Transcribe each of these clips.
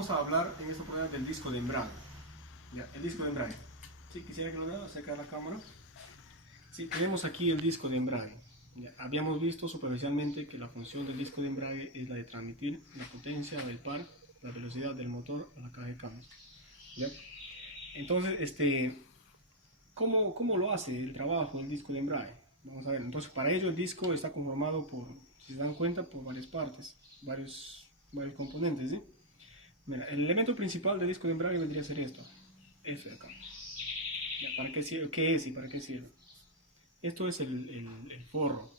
vamos a hablar en esta oportunidad del disco de embrague. Ya, el disco de embrague. Sí, quisiera que lo vea acerca de la cámara. Sí, tenemos aquí el disco de embrague. Ya, habíamos visto superficialmente que la función del disco de embrague es la de transmitir la potencia del par, la velocidad del motor a la caja de cambios. ¿Ya? Entonces, ¿cómo lo hace el trabajo del disco de embrague? Vamos a ver. Entonces, para ello el disco está conformado por, si se dan cuenta, por varias partes, varios componentes, ¿sí? Mira, el elemento principal del disco de embrague vendría a ser esto de acá. Ya, ¿para qué sirve? ¿Qué es y para qué sirve? Esto es el forro.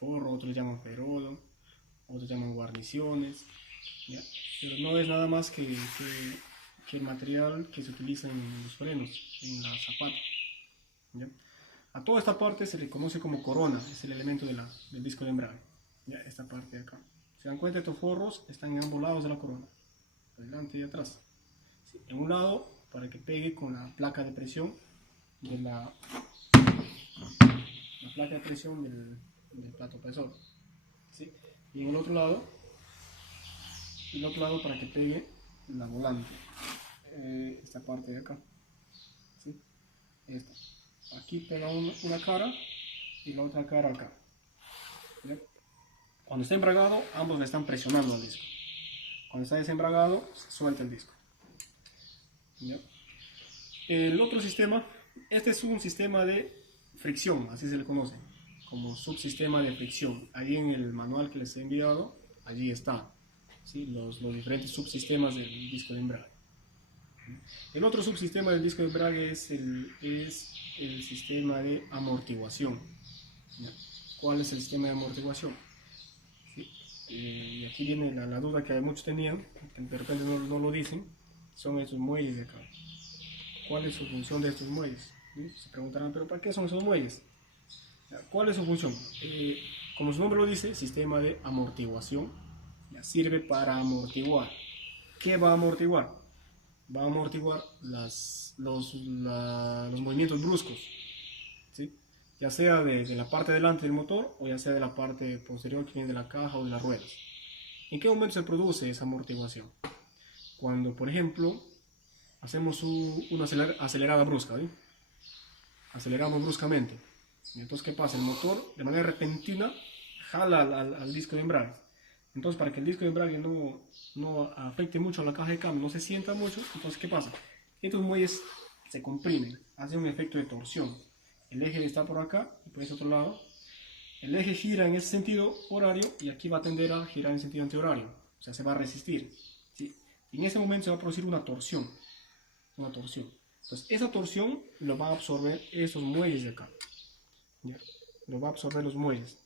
Forro, otros llaman ferodo, otros llaman guarniciones, ¿ya? Pero no es nada más que el material que se utiliza en los frenos, en la zapata, ¿ya? A toda esta parte se le conoce como corona, es el elemento del disco de embrague, ¿ya? Esta parte de acá. Se dan cuenta, estos forros están en ambos lados de la corona, adelante y atrás. ¿Sí? En un lado, para que pegue con la placa de presión de la placa de presión del plato opresor, ¿sí? Y en el otro lado para que pegue la volante, esta parte de acá, ¿sí? Esta. Aquí pega una cara y la otra cara acá, ¿ya? Cuando está embragado, ambos le están presionando al disco. Cuando está desembragado, se suelta el disco, ¿ya? El otro sistema, este es un sistema de fricción, así se le conoce, como subsistema de fricción. Ahí en el manual que les he enviado, allí está, ¿sí? los diferentes subsistemas del disco de embrague. El otro subsistema del disco de embrague es el sistema de amortiguación. ¿Ya? ¿Cuál es el sistema de amortiguación? ¿Sí? Y aquí viene la duda que muchos tenían, que de repente no lo dicen, son estos muelles de acá. ¿Cuál es su función de estos muelles? ¿Sí? Se preguntarán, ¿pero para qué son esos muelles? ¿Cuál es su función? Como su nombre lo dice, sistema de amortiguación, ya, sirve para amortiguar. ¿Qué va a amortiguar? Va a amortiguar los movimientos bruscos, ¿sí? Ya sea de la parte delante del motor o ya sea de la parte posterior que viene de la caja o de las ruedas. ¿En qué momento se produce esa amortiguación? Cuando, por ejemplo, hacemos una acelerada brusca, ¿sí? Aceleramos bruscamente. Entonces, ¿qué pasa? El motor, de manera repentina, jala al disco de embrague. Entonces, para que el disco de embrague no afecte mucho a la caja de cambio, no se sienta mucho, entonces, ¿qué pasa? Estos muelles se comprimen, hacen un efecto de torsión. El eje está por acá y por ese otro lado. El eje gira en ese sentido horario y aquí va a tender a girar en sentido antihorario. O sea, se va a resistir, ¿sí? Y en ese momento se va a producir una torsión. Entonces, esa torsión lo va a absorber estos muelles de acá. ¿Ya? Lo va a absorber los muelles,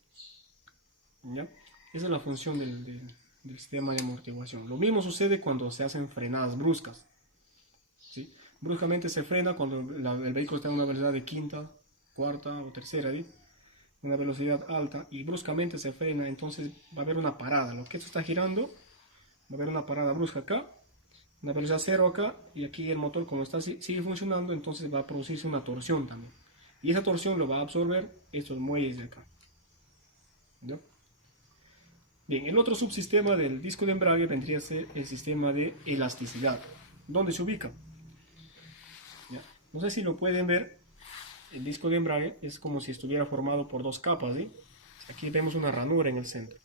¿ya? Esa es la función del sistema de amortiguación. Lo mismo sucede cuando se hacen frenadas bruscas, ¿sí? Bruscamente se frena cuando el vehículo está en una velocidad de quinta, cuarta o tercera, ¿sí? Una velocidad alta, y bruscamente se frena, entonces va a haber una parada. Lo que esto está girando, va a haber una parada brusca acá, una velocidad cero acá, y aquí el motor, como sigue funcionando, entonces va a producirse una torsión también. Y esa torsión lo va a absorber estos muelles de acá, ¿ya? Bien, el otro subsistema del disco de embrague vendría a ser el sistema de elasticidad. ¿Dónde se ubica? ¿Ya? No sé si lo pueden ver. El disco de embrague es como si estuviera formado por dos capas, ¿sí? Aquí vemos una ranura en el centro,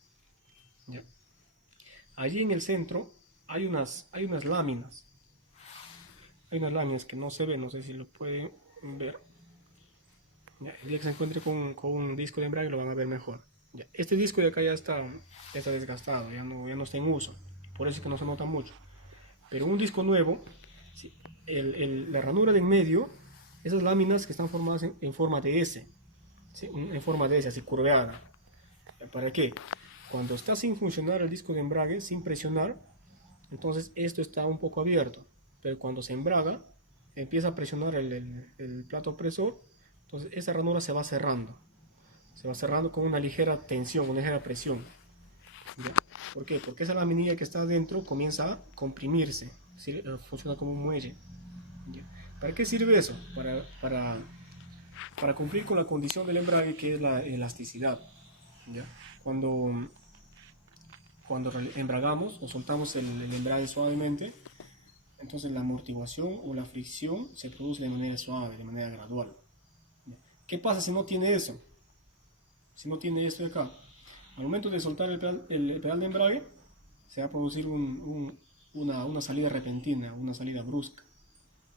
¿ya? Allí en el centro hay unas láminas. Hay unas láminas que no se ven, no sé si lo pueden ver. Ya, el día que se encuentre con un disco de embrague lo van a ver mejor. Ya, este disco de acá ya está desgastado, ya no está en uso, por eso es que no se nota mucho. Pero un disco nuevo, ¿sí? La ranura de en medio, esas láminas que están formadas en forma de S, ¿sí? En forma de S, así curveada. ¿Para qué? Cuando está sin funcionar el disco de embrague, sin presionar, entonces esto está un poco abierto, pero cuando se embraga, empieza a presionar el plato opresor, entonces esa ranura se va cerrando con una ligera tensión, una ligera presión, ¿ya? ¿Por qué? Porque esa laminilla que está adentro comienza a comprimirse, ¿sí? Funciona como un muelle, ¿ya? ¿Para qué sirve eso? Para cumplir con la condición del embrague, que es la elasticidad, ¿ya? Cuando cuando embragamos o soltamos el embrague suavemente, entonces la amortiguación o la fricción se produce de manera suave, de manera gradual. ¿Qué pasa si no tiene eso? Si no tiene esto de acá, al momento de soltar el pedal de embrague, se va a producir una salida repentina, una salida brusca.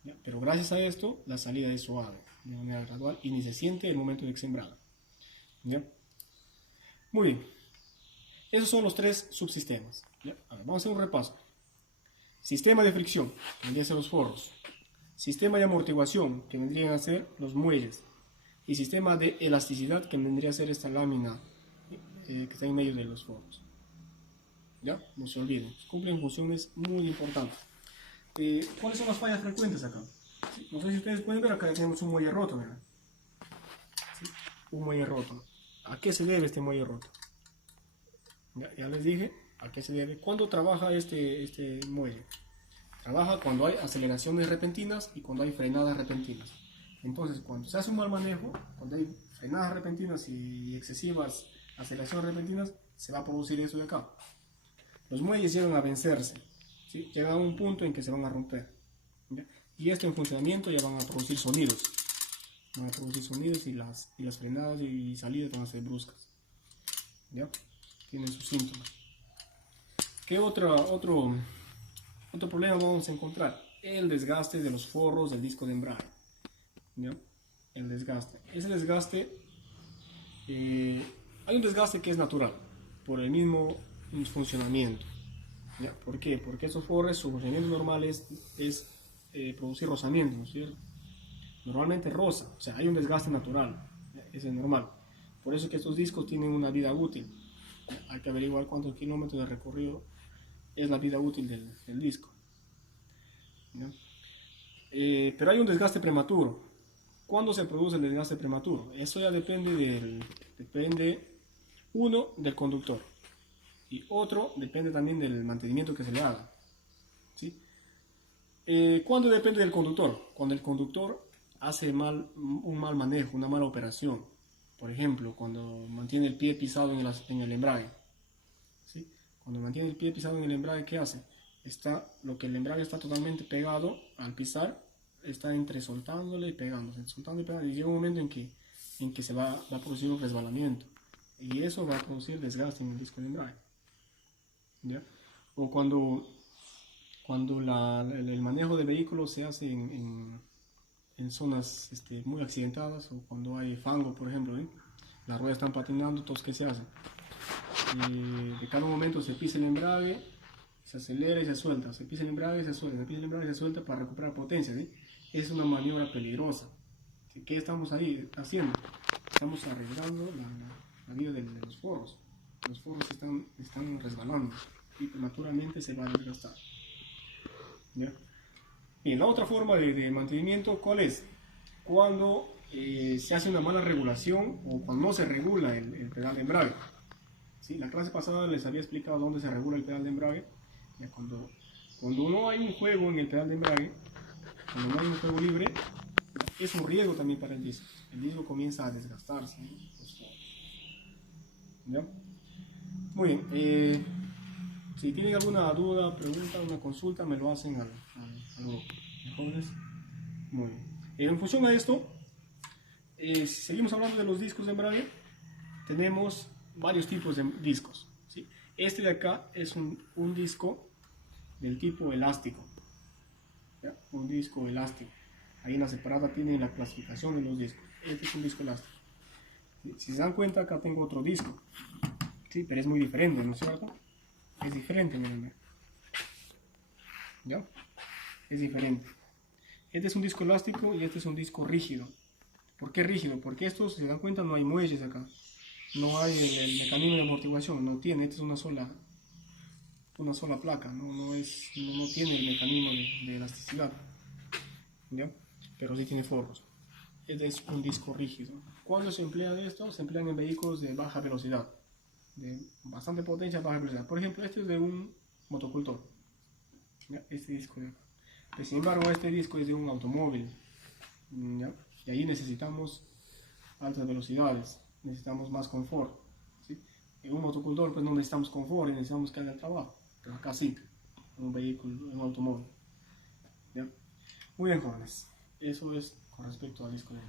¿Ya? Pero gracias a esto, la salida es suave, de manera gradual, y ni se siente el momento de que se embraga. ¿Ya? Muy bien. Esos son los tres subsistemas. ¿Ya? A ver, vamos a hacer un repaso. Sistema de fricción, que vendrían a ser los forros. Sistema de amortiguación, que vendrían a ser los muelles. Y sistema de elasticidad, que vendría a ser esta lámina que está en medio de los forros. ¿Ya? No se olviden, cumplen funciones muy importantes. ¿Cuáles son las fallas frecuentes acá? ¿Sí? No sé si ustedes pueden ver, acá tenemos un muelle roto. ¿Verdad? ¿Sí? Un muelle roto. ¿A qué se debe este muelle roto? Ya les dije a qué se debe. ¿Cuándo trabaja este muelle? Trabaja cuando hay aceleraciones repentinas y cuando hay frenadas repentinas. Entonces, cuando se hace un mal manejo, cuando hay frenadas repentinas y excesivas aceleraciones repentinas, se va a producir eso de acá. Los muelles llegan a vencerse, ¿sí? Llegan a un punto en que se van a romper. ¿Ya? Y esto en funcionamiento ya van a producir sonidos. Van a producir sonidos y las frenadas y salidas van a ser bruscas. ¿Ya? Tienen sus síntomas. ¿Qué otro problema vamos a encontrar? El desgaste de los forros del disco de embrague. ¿Ya? El desgaste. Ese desgaste, hay un desgaste que es natural, por el mismo funcionamiento. ¿Ya? ¿Por qué? Porque esos forros, su funcionamiento normal es producir rozamiento, ¿no es cierto? Normalmente roza, o sea, hay un desgaste natural, ¿ya? Ese es normal. Por eso es que estos discos tienen una vida útil. Hay que averiguar cuántos kilómetros de recorrido es la vida útil del disco. ¿Ya? Pero hay un desgaste prematuro. ¿Cuándo se produce el desgaste prematuro? Eso ya depende uno, del conductor, y otro depende también del mantenimiento que se le haga. ¿Sí? ¿Cuándo depende del conductor? Cuando el conductor hace un mal manejo, una mala operación. Por ejemplo, cuando mantiene el pie pisado en el embrague. ¿Sí? Cuando mantiene el pie pisado en el embrague, ¿qué hace? Lo que el embrague está totalmente pegado al pisar, está entre soltándole y pegándose, soltando y pegando, y llega un momento en que se va a producir un resbalamiento, y eso va a producir desgaste en el disco de embrague. ¿Ya? O cuando el manejo de vehículos se hace en zonas muy accidentadas, o cuando hay fango, por ejemplo, las ruedas están patinando, entonces ¿qué se hace? De cada momento se pisa el embrague, se acelera y se suelta, se pisa el embrague y se suelta, se pisa el embrague y se suelta para recuperar potencia. ¿Sí? Es una maniobra peligrosa. ¿Sí? ¿Qué estamos ahí haciendo? Estamos arriesgando la vida de los forros. Los forros están resbalando y naturalmente se va a desgastar. ¿Ya? Y la otra forma de mantenimiento, ¿cuál es? Cuando se hace una mala regulación o cuando no se regula el pedal de embrague. ¿Sí? La clase pasada les había explicado dónde se regula el pedal de embrague. Ya cuando no hay un juego en el pedal de embrague, cuando no hay un juego libre, es un riesgo también para el disco. El disco comienza a desgastarse. ¿Ya? Muy bien. Si tienen alguna duda, pregunta, una consulta, me lo hacen al grupo. ¿Jóvenes? Muy bien. En función a esto, si seguimos hablando de los discos de embrague, tenemos varios tipos de discos. ¿Sí? Este de acá es un disco del tipo elástico. ¿Ya? Un disco elástico. Ahí en la separada tienen la clasificación de los discos. Este es un disco elástico. Si se dan cuenta, acá tengo otro disco. Sí, pero es muy diferente, ¿no es cierto? Es diferente, miren. ¿Ya? Es diferente. Este es un disco elástico y este es un disco rígido. ¿Por qué rígido? Porque estos, si se dan cuenta, no hay muelles acá. No hay el mecanismo de amortiguación, no tiene. Esta es una sola placa, no tiene el mecanismo de elasticidad. ¿Ya? Pero sí tiene forros. Este es un disco rígido. ¿Cuándo se emplean estos? Se emplean en vehículos de baja velocidad, de bastante potencia, baja velocidad. Por ejemplo, este es de un motocultor. ¿Ya? Este disco de acá. Pero, sin embargo, este disco es de un automóvil. ¿Ya? Y ahí necesitamos altas velocidades, necesitamos más confort. ¿Sí? En un motocultor pues no necesitamos confort, necesitamos que haga el trabajo, pero acá sí, en un vehículo, en un automóvil. ¿Ya? Muy bien, jóvenes, eso es con respecto a la escuela.